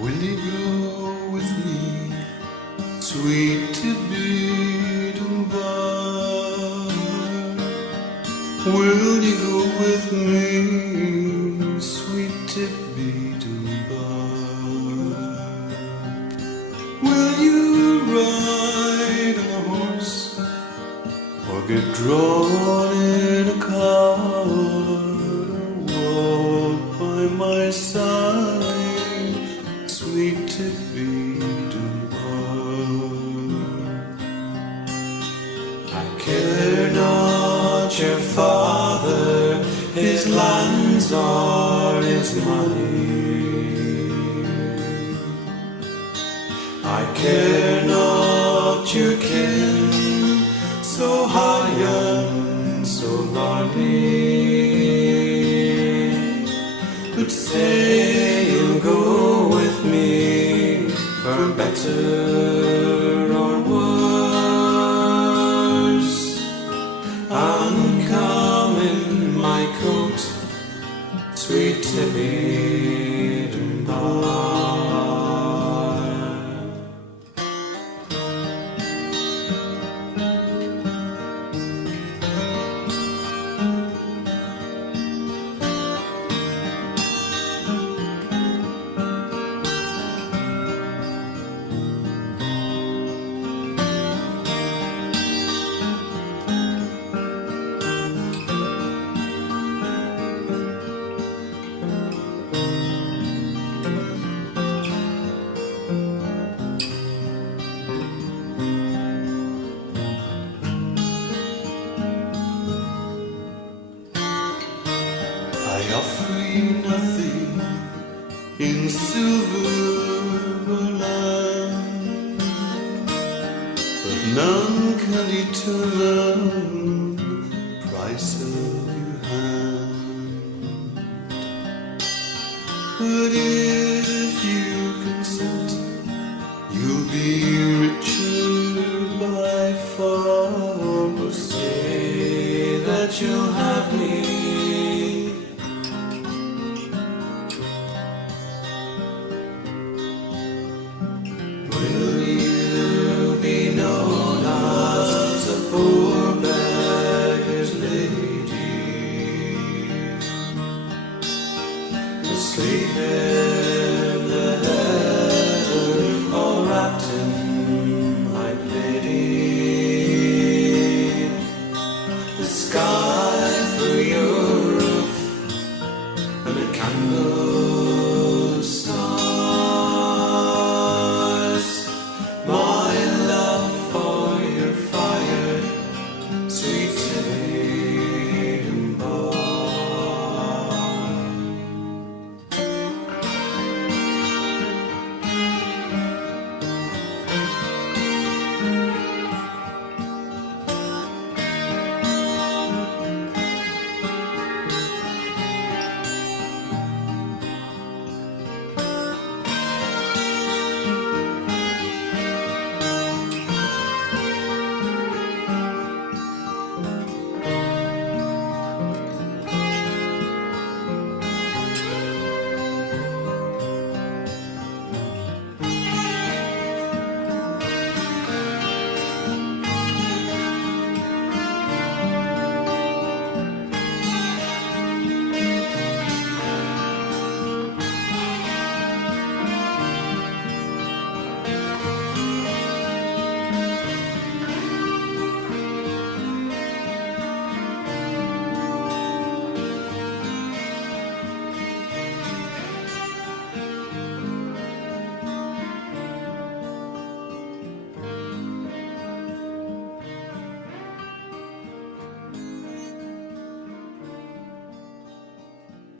Will you go with me, sweet to be bar? Will you go with me, sweet to be bar? Will you ride on a horse or get drawn in a car? Walk by my side, sweet to be I care not your father, his lands or his money. I care not your kin, so high and so lordly. But say you'll go with me for better or worse, and come in my coat, sweet Tibby Dunbar. I offer you nothing in silver land, but none can determine the price of your hand. But if you consent, you'll be richer by far. Or say that you'll have me. Will you be known as a poor beggar's lady, a slave